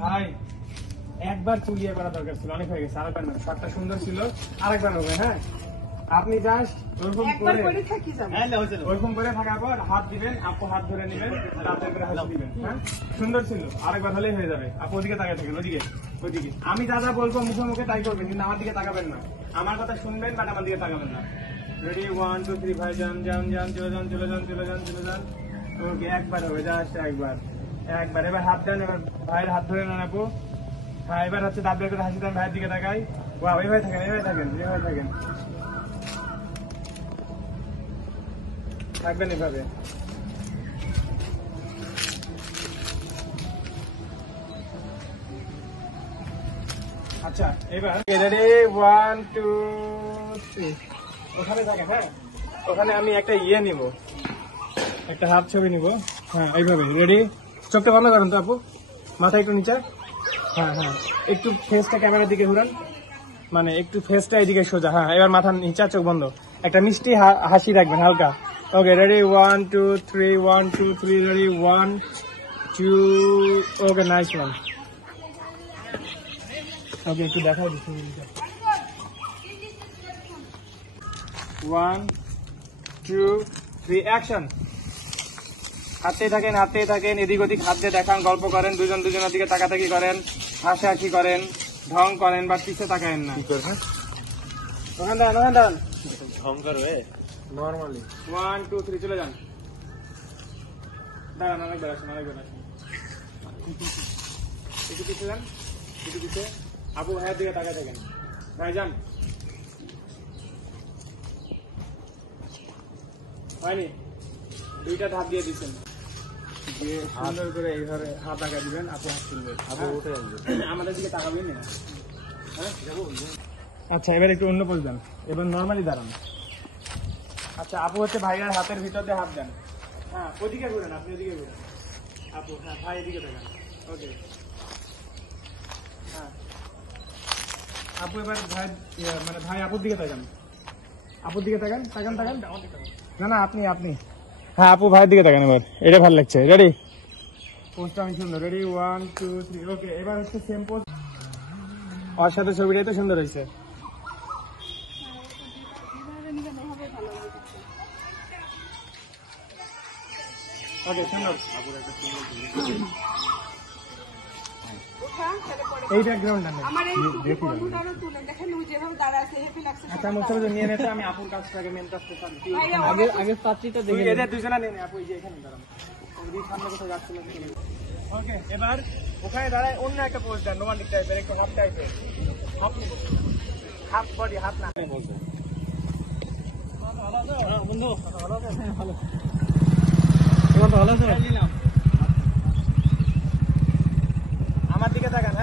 ভাই একবার চুলিয়ে করা দরকার ছিল, অনেক হয়ে গেছে। আরেকবার না, শটটা সুন্দর ছিল, আরেকবার হবে। হ্যাঁ আপনি জাস্ট ওরকম করে ওরকম করে থাকার পর হাত দিবেন, আপু হাত ধরে নেবেন, তারপরে করে হাসি দিবেন। হ্যাঁ সুন্দর ছিল, আরেকবার হলেই হয়ে যাবে। আপু ওদিকে তাকায় থাকেন, ওদিকে ওদিকে। আমি যা যা বলবো মুখে মুখে তাই করবেন, কিন্তু আমার দিকে তাকাবেন না। আমার কথা শুনবেন বাট আমার দিকে তাকাবেন না। রেডি 1 2 3 ভাই যান যান যান, চলে যান চলে যান চলে যান চলে যান। ওকে একবার হবে, জাস্ট একবার একবার। এবার হাত দেন, এবার ভাইয়ের হাত ধরে নেন আপু। হ্যাঁ এবার হচ্ছে দাঁত বের করে হাসি দেন, ভাইয়ের দিকে তাকাই। ওয়াও এইভাবে থাকেন এইভাবে থাকেন এইভাবে থাকেন, থাকবেন এভাবে। আচ্ছা এবার রেডি 1 2 3 ওখানে থাকেন। হ্যাঁ ওখানে আমি একটা ইয়ে নিব, একটা হাত ছবি নিব। হ্যাঁ এইভাবে রেডি। চোখটা বন্ধ করেন তো আপু, মাথা একটু নিচে। হ্যাঁ হ্যাঁ একটু ফেসটা ক্যামেরার দিকে ঘুরান, মানে একটু ফেসটা এদিকে সোজা। হ্যাঁ এবার মাথা নিচে, চোখ বন্ধ। একটা মিষ্টি হাসি রাখবেন হালকা। Okay ready 1 2 3 1 2 3 ready 1 2 okay nice one. Okay একটু দেখাও দিচ্ছি। 1 2 3 অ্যাকশন। হাঁটতেই থাকেন হাঁটতেই থাকেন, এদিক ওদিক হাত দিয়ে দেখান, গল্প করেন, দুজন দুজনের দিকে তাকাতাকি করেন, হাসাহাসি করেন, ঢং করেন, বা পিছিয়ে তাকায়েন না। ওখান দাঁড়ান ওখান দাঁড়ান, ঢং করবে নর্মালি। 1 2 3 চলে যান। দাঁড়ান অনেকবার আসেন অনেকবার আসেন, একটু পিছিয়ে যান একটু পিছিয়ে। আপু ভাইয়ের দিকে তাকায় থাকেন, ভাই যান। হয়নি, দুইটা ধাপ দিয়ে দিচ্ছেন, দিয়ে সুন্দর করে এইভাবে হাত আঁকা দিবেন। আপু হাত তুলবে, আমাদের দিকে তাকাবেন না। আচ্ছা এবার একটু অন্য পোজ দেন, এবার নর্মালি দাঁড়ান। আচ্ছা আপু হচ্ছে ভাইয়ার হাতের ভিতর দিয়ে হাত দেন। হ্যাঁ ওদিকে ঘুরেন, আপনি ওদিকে ঘুরেন আপু। হ্যাঁ ভাই এদিকে দেখান। ওকে হ্যাঁ আপু এবার ভাই মানে ভাই আপুর দিকে তাকান, আপুর দিকে তাকান তাকান তাকান। না না আপনি আপনি হ্যাঁ আপু ভাইয়ের দিকে তাকান। এবার এটা ভালো লাগছে। রেডি, পোস্টটা আমি সুন্দর। রেডি 1 2 3 ওকে। এবার হচ্ছে সেম পোজ, ওর সাথে ছবিটাই তো সুন্দর হয়েছে। ওকে সুন্দর। এই ব্যাকগ্রাউন্ডটা নেই, আচ্ছা আমার ছবি নিয়ে নেতে। আমি আপুর কাছটাকে মেন কাছটা আগে আগে পাত্রীটা দেখে এদের দুজনা নেন। আপু এই যে এখানে দাঁড়ান, ওই সামনে কোথাও যাচ্ছিল। ওকে এবার ওখানে দাঁড়ায় অন্য একটা পোজ দেন, রোমান্টিক টাইপের, একটু হাফ টাইপের, হাফ বডি, হাফ না। বন্ধু ভালো আছে? হ্যাঁ ভালো। ভালো আছে। আমার দিকে তাকান।